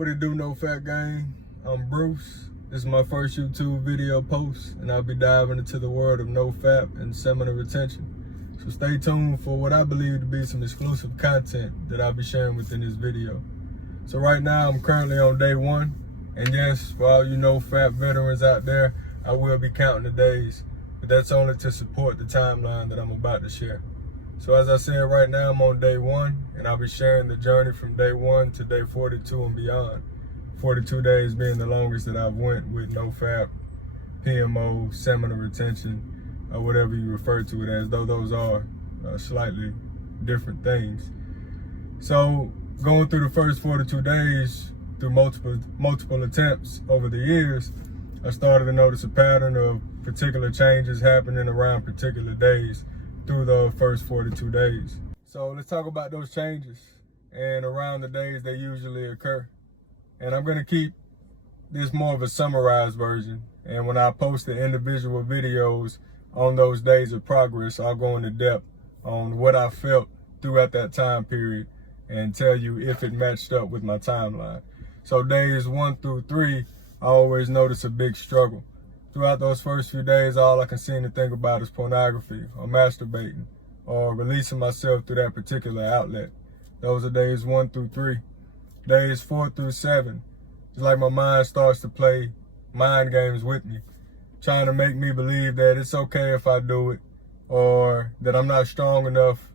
What it do, NoFAP gang? I'm Bruce. This is my first YouTube video post, and I'll be diving into the world of NoFAP and seminal retention. So stay tuned for what I believe to be some exclusive content that I'll be sharing within this video. So right now, I'm currently on day 1. And yes, for all you NoFAP veterans out there, I will be counting the days, but that's only to support the timeline that I'm about to share. So as I said, right now I'm on day 1, and I'll be sharing the journey from day 1 to day 42 and beyond. 42 days being the longest that I've went with NoFAP, PMO, seminal retention, or whatever you refer to it as, though those are slightly different things. So going through the first 42 days, through multiple attempts over the years, I started to notice a pattern of particular changes happening around particular days through the first 42 days. So let's talk about those changes and around the days they usually occur. And I'm gonna keep this more of a summarized version. And when I post the individual videos on those days of progress, I'll go into depth on what I felt throughout that time period and tell you if it matched up with my timeline. So days 1 through 3, I always notice a big struggle. Throughout those first few days, all I can seem to think about is pornography or masturbating or releasing myself through that particular outlet. Those are days 1 through 3. Days 4 through 7, it's like my mind starts to play mind games with me, trying to make me believe that it's okay if I do it, or that I'm not strong enough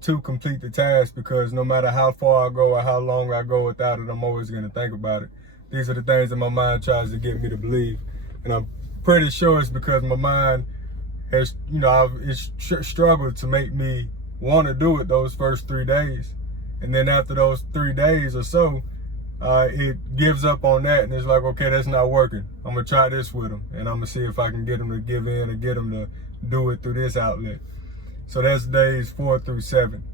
to complete the task, because no matter how far I go or how long I go without it, I'm always going to think about it. These are the things that my mind tries to get me to believe. And I'm pretty sure it's because my mind has, it's struggled to make me want to do it those first 3 days. And then after those 3 days or so, it gives up on that and it's like, okay, that's not working. I'm going to try this with them, and I'm going to see if I can get them to give in or get them to do it through this outlet. So that's days 4 through 7.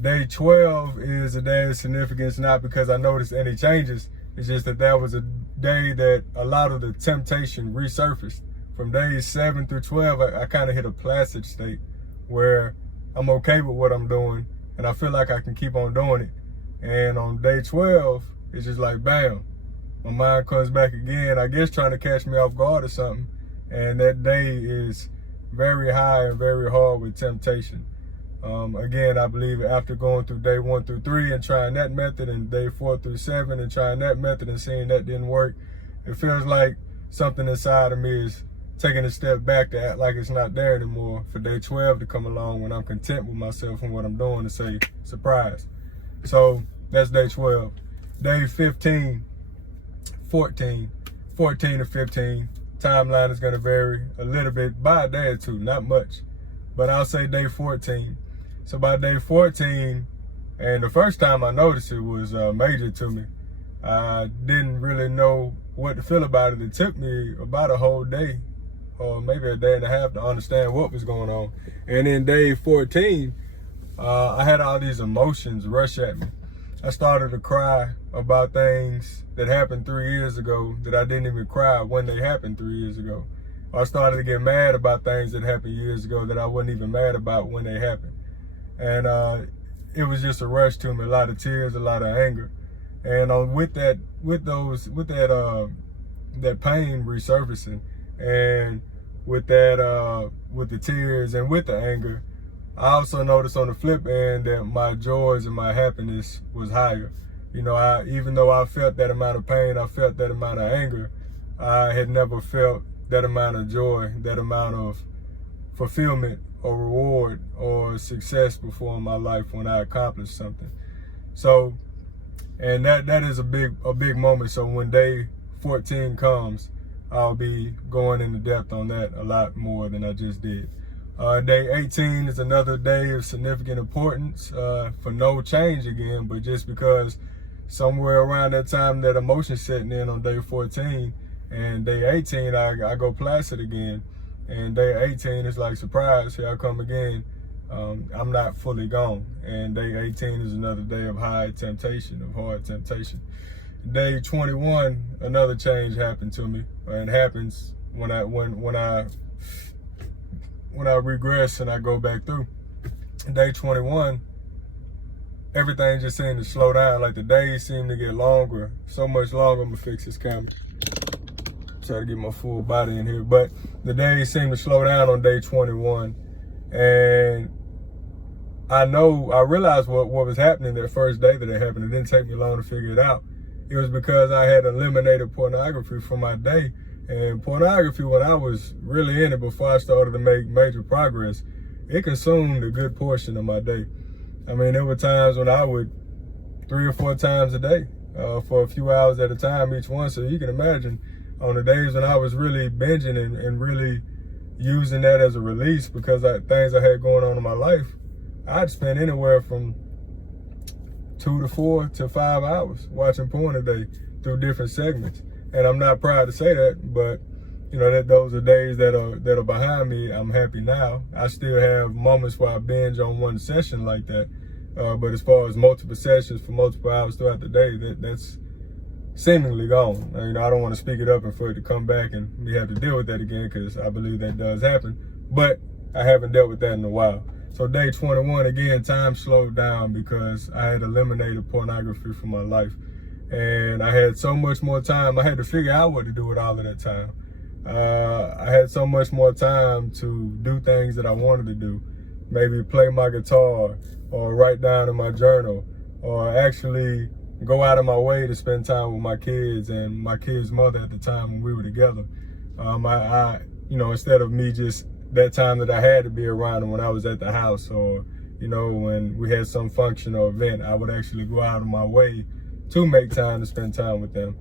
Day 12 is a day of significance, not because I noticed any changes. It's just that was a day that a lot of the temptation resurfaced. From days 7 through 12, I kind of hit a placid state where I'm okay with what I'm doing and I feel like I can keep on doing it. And on day 12, it's just like, bam, my mind comes back again, I guess trying to catch me off guard or something. And that day is very high and very hard with temptation. Again, I believe after going through day 1 through 3 and trying that method, and day 4 through 7 and trying that method and seeing that didn't work, it feels like something inside of me is taking a step back to act like it's not there anymore, for day 12 to come along when I'm content with myself and what I'm doing, and say, surprise. So that's day 12. Day 15, 14 to 15. Timeline is going to vary a little bit by a day or two, not much, but I'll say day 14. So by day 14, and the first time I noticed it was major to me. I didn't really know what to feel about it. It took me about a whole day, or maybe a day and a half, to understand what was going on. And then day 14, I had all these emotions rush at me. I started to cry about things that happened 3 years ago that I didn't even cry when they happened 3 years ago. I started to get mad about things that happened years ago that I wasn't even mad about when they happened. And it was just a rush to me, a lot of tears, a lot of anger. And with that pain resurfacing, and with the tears and with the anger, I also noticed on the flip end that my joys and my happiness was higher. Even though I felt that amount of pain, I felt that amount of anger, I had never felt that amount of joy, that amount of fulfillment or reward or success before in my life when I accomplished something. So, and that is a big moment. So when day 14 comes, I'll be going into depth on that a lot more than I just did. Day 18 is another day of significant importance, for no change again, but just because somewhere around that time that emotion setting in on day 14, and day 18, I go placid again. And day 18 is like, surprise, here I come again. I'm not fully gone. And day 18 is another day of high temptation, of hard temptation. Day 21, another change happened to me. And it happens when I regress and I go back through. Day 21, everything just seemed to slow down. Like the days seemed to get longer, so much longer. I'm gonna fix this camera. Try to get my full body in here. But the days seemed to slow down on day 21. And I realized what was happening that first day that it happened. It didn't take me long to figure it out. It was because I had eliminated pornography from my day. And pornography, when I was really in it before I started to make major progress, it consumed a good portion of my day. I mean, there were times when I would 3 or 4 times a day for a few hours at a time each one. So you can imagine on the days when I was really binging and really using that as a release because things I had going on in my life, I'd spend anywhere from 2 to 4 to 5 hours watching porn a day through different segments. And I'm not proud to say that, but you know, that those are days that are behind me. I'm happy now. I still have moments where I binge on one session like that. But as far as multiple sessions for multiple hours throughout the day, that's seemingly gone. You know, I don't want to speak it up and for it to come back and we have to deal with that again because I believe that does happen. But I haven't dealt with that in a while. So day 21, again, time slowed down because I had eliminated pornography from my life. And I had so much more time. I had to figure out what to do with all of that time. I had so much more time to do things that I wanted to do. Maybe play my guitar or write down in my journal or actually go out of my way to spend time with my kids and my kids' mother at the time when we were together. You know, instead of me just that time that I had to be around them when I was at the house or, you know, when we had some function or event, I would actually go out of my way to make time to spend time with them.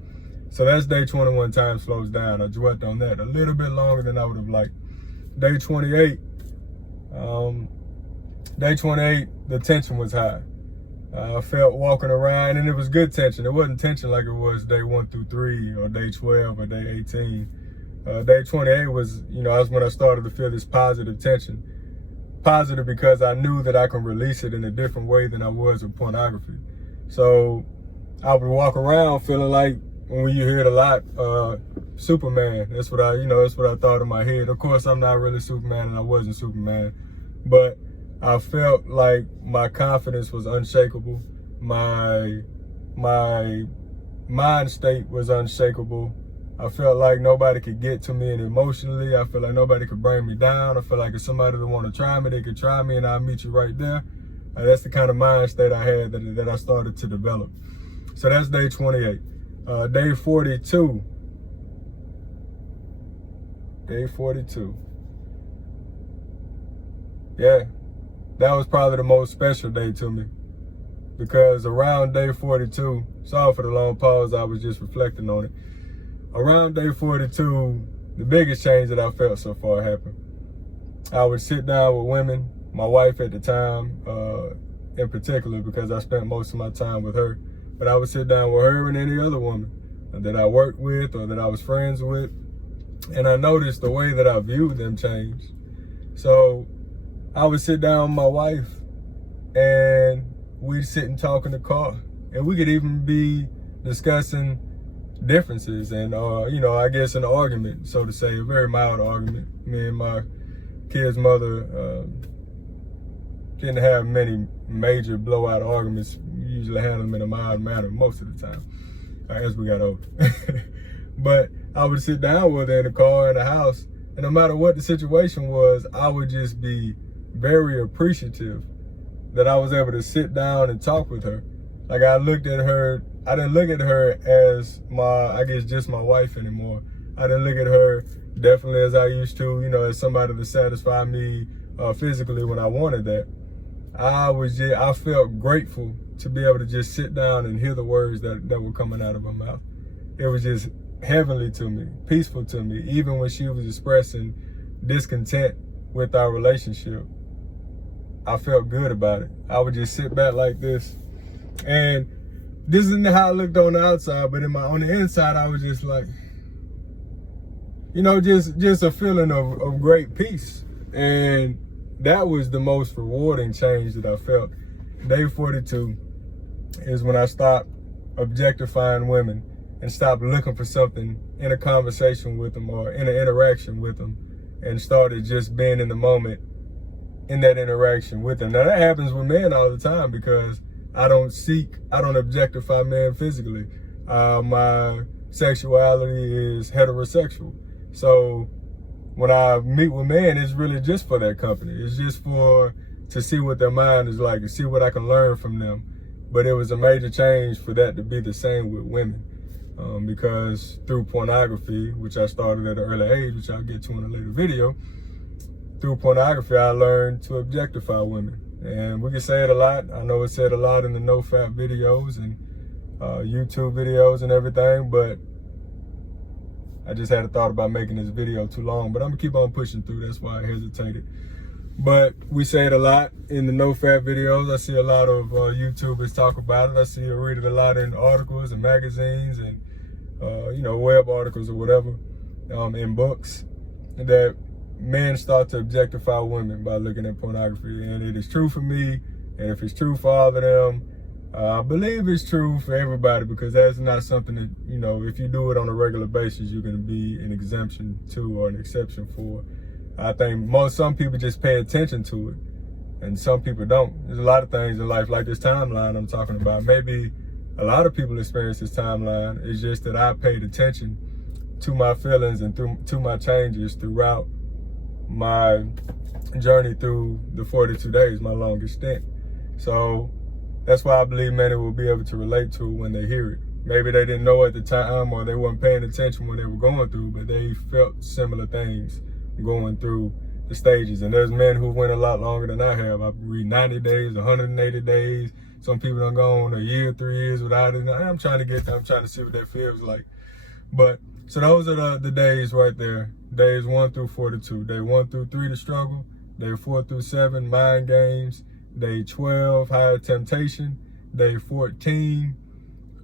So that's day 21, time slows down. I dwelt on that a little bit longer than I would have liked. Day 28, the tension was high. I felt walking around and it was good tension. It wasn't tension like it was day 1 through 3 or day 12 or day 18. Day 28 was, you know, that's when I started to feel this positive tension. Positive because I knew that I can release it in a different way than I was with pornography. So I would walk around feeling like, when you hear it a lot, Superman. That's what I thought in my head. Of course, I'm not really Superman and I wasn't Superman, but I felt like my confidence was unshakable. My mind state was unshakable. I felt like nobody could get to me, and emotionally, I felt like nobody could bring me down. I felt like if somebody would want to try me, they could try me and I'll meet you right there. That's the kind of mind state I had that I started to develop. So that's day 28. Day 42. Day 42. Yeah, that was probably the most special day to me because around day 42, sorry for the long pause, I was just reflecting on it. Around day 42, the biggest change that I felt so far happened. I would sit down with women, my wife at the time, in particular, because I spent most of my time with her. But I would sit down with her and any other woman that I worked with or that I was friends with. And I noticed the way that I viewed them changed. So I would sit down with my wife and we'd sit and talk in the car. And we could even be discussing differences and, you know, I guess an argument, so to say, a very mild argument. Me and my kid's mother didn't have many major blowout arguments. We usually handle them in a mild manner most of the time as we got older. But I would sit down with her in the car, in the house, and no matter what the situation was, I would just be very appreciative that I was able to sit down and talk with her. Like I looked at her, I didn't look at her as just my wife anymore. I didn't look at her definitely as I used to, you know, as somebody to satisfy me physically when I wanted that. I felt grateful to be able to just sit down and hear the words that were coming out of her mouth. It was just heavenly to me, peaceful to me, even when she was expressing discontent with our relationship. I felt good about it. I would just sit back like this. And this isn't how I looked on the outside, but on the inside, I was just like, you know, just a feeling of great peace. And that was the most rewarding change that I felt. Day 42 is when I stopped objectifying women and stopped looking for something in a conversation with them or in an interaction with them and started just being in the moment in that interaction with them. Now that happens with men all the time because I don't objectify men physically. My sexuality is heterosexual. So when I meet with men, it's really just for that company. It's just to see what their mind is like, to see what I can learn from them. But it was a major change for that to be the same with women. Because through pornography, which I started at an early age, which I'll get to in a later video, through pornography, I learned to objectify women. And we can say it a lot. I know it's said a lot in the NoFAP videos and YouTube videos and everything, but I just had a thought about making this video too long, but I'm gonna keep on pushing through. That's why I hesitated. But we say it a lot in the NoFAP videos. I see a lot of YouTubers talk about it. I see or read it a lot in articles and magazines and web articles or whatever, in books, that men start to objectify women by looking at pornography. And it is true for me, and if it's true for all of them, I believe it's true for everybody, because that's not something that, if you do it on a regular basis, you're going to be an exemption to or an exception for. I think some people just pay attention to it, and some people don't. There's a lot of things in life, like this timeline I'm talking about. Maybe a lot of people experience this timeline. It's just that I paid attention to my feelings and to my changes throughout my journey through the 42 days, my longest stint. So that's why I believe many will be able to relate to it when they hear it. Maybe they didn't know at the time, or they weren't paying attention when they were going through, but they felt similar things going through the stages. And there's men who went a lot longer than I have. I read 90 days, 180 days. Some people don't go on a year, 3 years without it. I'm trying to get there. I'm trying to see what that feels like. But so those are the days right there. Days 1 through 42. Day 1 through 3, the struggle. Day 4 through 7, mind games. Day 12, higher temptation. Day 14,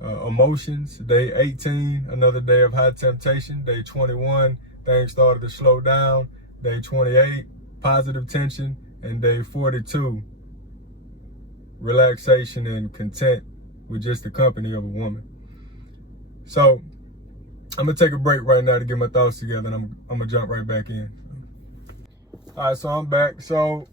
emotions. Day 18, another day of high temptation. Day 21, things started to slow down. Day 28, positive tension. And day 42, relaxation and content with just the company of a woman. So I'm gonna take a break right now to get my thoughts together, and I'm gonna jump right back in. All right, so I'm back. So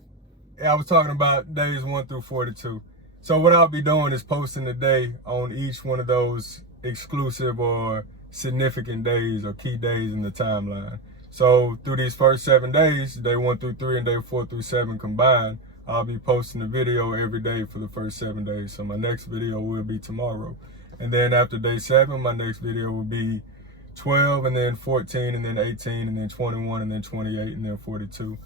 I was talking about days 1 through 42. So what I'll be doing is posting a day on each one of those exclusive or significant days or key days in the timeline. So through these first 7 days, day 1 through 3 and day 4 through 7 combined, I'll be posting a video every day for the first 7 days. So my next video will be tomorrow. And then after day 7, my next video will be 12, and then 14, and then 18, and then 21, and then 28, and then 42.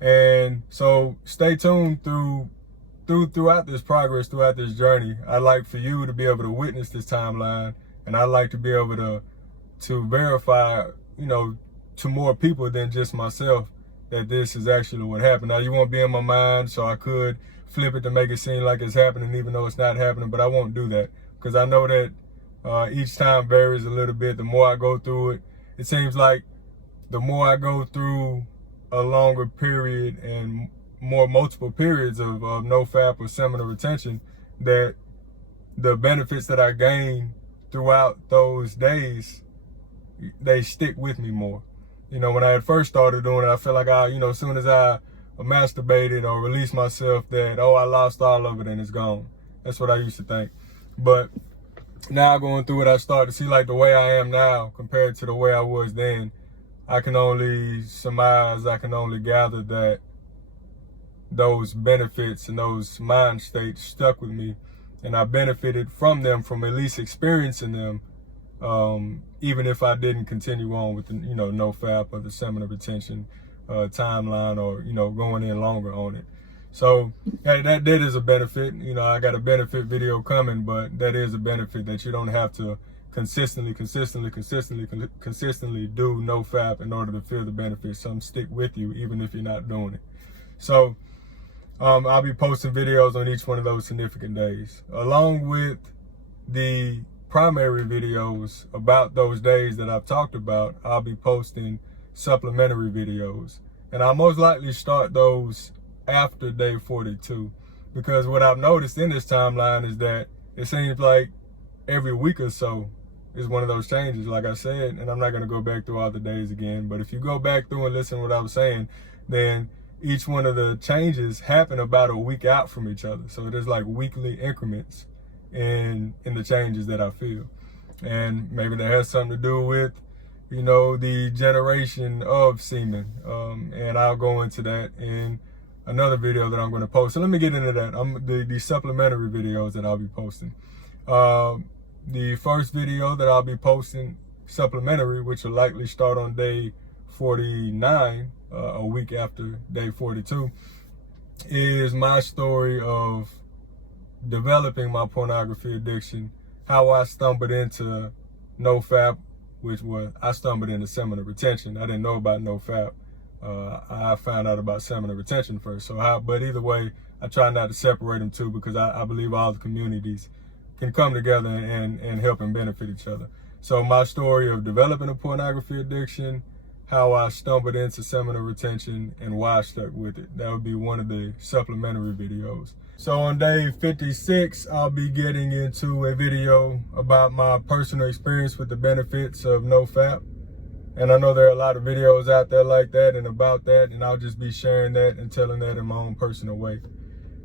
And so stay tuned throughout this progress, throughout this journey. I'd like for you to be able to witness this timeline, and I'd like to be able to verify, to more people than just myself, that this is actually what happened. Now, you won't be in my mind, so I could flip it to make it seem like it's happening, even though it's not happening, but I won't do that, because I know that each time varies a little bit. The more I go through it, it seems like the more I go through a longer period and more multiple periods of NoFAP or seminal retention, that the benefits that I gain throughout those days, they stick with me more. When I had first started doing it, I felt like as soon as I masturbated or released myself, that, I lost all of it and it's gone. That's what I used to think. But now going through it, I start to see, like, the way I am now compared to the way I was then. I can only surmise, I can only gather that those benefits and those mind states stuck with me, and I benefited from them, from at least experiencing them, even if I didn't continue on with the NoFAP or the seminal retention timeline, or going in longer on it. So that is a benefit. I got a benefit video coming, but that is a benefit, that you don't have to consistently do NoFAP in order to feel the benefits. Some stick with you even if you're not doing it. So I'll be posting videos on each one of those significant days, along with the primary videos about those days that I've talked about. I'll be posting supplementary videos, and I'll most likely start those after day 42, because what I've noticed in this timeline is that it seems like every week or so is one of those changes, like I said, and I'm not going to go back through all the days again, but if you go back through and listen to what I was saying, then each one of the changes happen about a week out from each other. So there's like weekly increments in the changes that I feel. And maybe that has something to do with, you know, the generation of semen. And I'll go into that in another video that I'm going to post. So let me get into that. The supplementary videos that I'll be posting. The first video that I'll be posting supplementary, which will likely start on day 49, a week after day 42, is my story of developing my pornography addiction, how I stumbled into NoFAP, which was, I stumbled into seminal retention. I didn't know about NoFAP. I found out about seminal retention first. But either way, I try not to separate them two, because I believe all the communities can come together and help and benefit each other. So my story of developing a pornography addiction, how I stumbled into seminal retention, and why I stuck with it. That would be one of the supplementary videos. So on day 56, I'll be getting into a video about my personal experience with the benefits of NoFAP. And I know there are a lot of videos out there like that and about that, and I'll just be sharing that and telling that in my own personal way.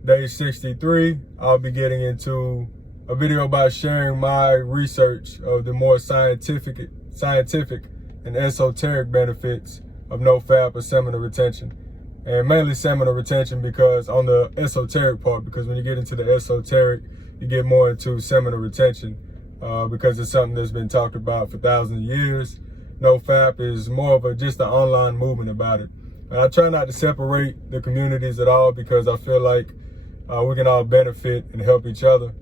Day 63, I'll be getting into a video about sharing my research of the more scientific and esoteric benefits of NoFAP or seminal retention. And mainly seminal retention, because on the esoteric part, because when you get into the esoteric, you get more into seminal retention, because it's something that's been talked about for thousands of years. NoFAP is more of just an online movement about it. And I try not to separate the communities at all, because I feel like we can all benefit and help each other.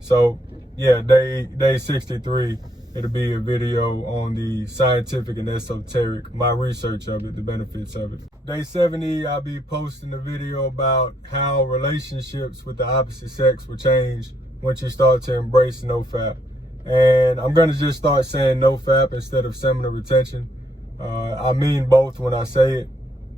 So yeah, day 63, it'll be a video on the scientific and esoteric, my research of it, the benefits of it. Day 70, I'll be posting a video about how relationships with the opposite sex will change once you start to embrace NoFAP. And I'm gonna just start saying NoFAP instead of seminal retention. I mean both when I say it,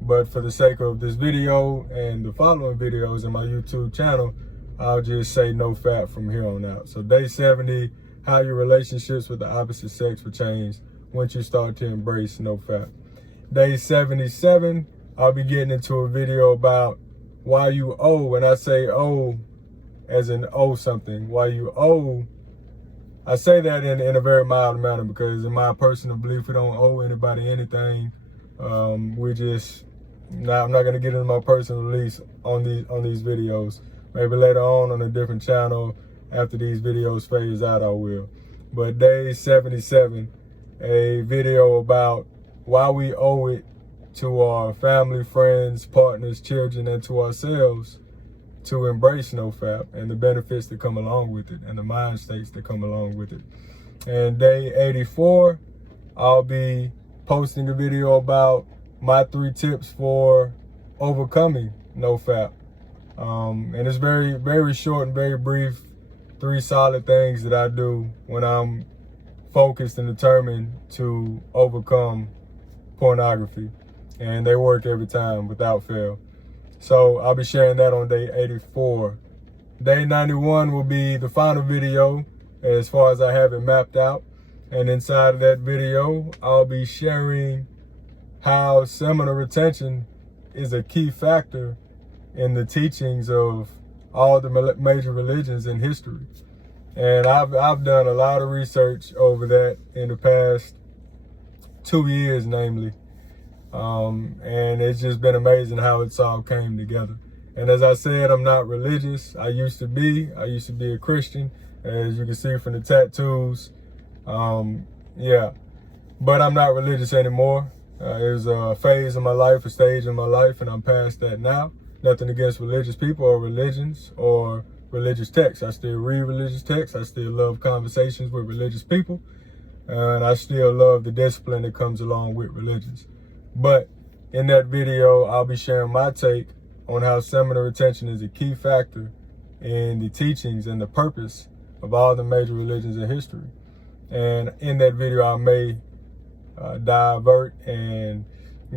but for the sake of this video and the following videos in my YouTube channel, I'll just say NoFAP from here on out. So day 70, how your relationships with the opposite sex will change once you start to embrace NoFAP. Day 77, I'll be getting into a video about why you owe, when I say owe as in owe something, why you owe, I say that in a very mild manner, because in my personal belief, we don't owe anybody anything. I'm not gonna get into my personal beliefs on these videos. Maybe later on a different channel, after these videos phase out, I will. But day 77, a video about why we owe it to our family, friends, partners, children, and to ourselves to embrace NoFAP and the benefits that come along with it and the mind states that come along with it. And day 84, I'll be posting a video about my 3 tips for overcoming NoFAP. And it's very, very short and very brief. 3 solid things that I do when I'm focused and determined to overcome pornography. And they work every time without fail. So I'll be sharing that on day 84. Day 91 will be the final video as far as I have it mapped out. And inside of that video, I'll be sharing how seminal retention is a key factor in the teachings of all the major religions in history. And I've done a lot of research over that in the past 2 years, namely. And it's just been amazing how it's all came together. And as I said, I'm not religious. I used to be a Christian, as you can see from the tattoos. Yeah, but I'm not religious anymore. It was a phase of my life, a stage in my life, and I'm past that now. Nothing against religious people or religions or religious texts. I still read religious texts. I still love conversations with religious people. And I still love the discipline that comes along with religions. But in that video, I'll be sharing my take on how seminal retention is a key factor in the teachings and the purpose of all the major religions in history. And in that video, I may divert and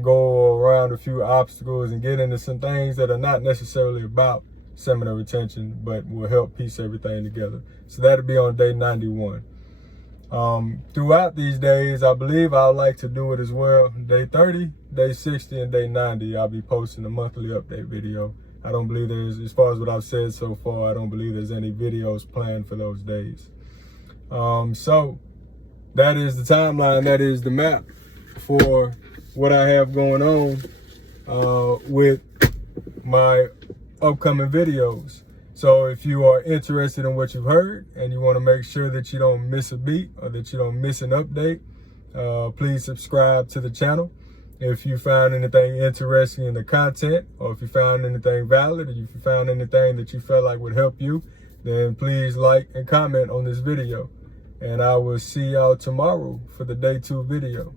go around a few obstacles and get into some things that are not necessarily about seminal retention, but will help piece everything together. So that'll be on day 91. Throughout these days, I believe I'd like to do it as well. Day 30, day 60, and day 90, I'll be posting a monthly update video. I don't believe there's, as far as what I've said so far, I don't believe there's any videos planned for those days. So that is the timeline, that is the map for what I have going on with my upcoming videos. So if you are interested in what you've heard and you want to make sure that you don't miss a beat or that you don't miss an update, please subscribe to the channel. If you found anything interesting in the content, or if you found anything valid, or if you found anything that you felt like would help you, then please like and comment on this video. And I will see y'all tomorrow for the day 2 video.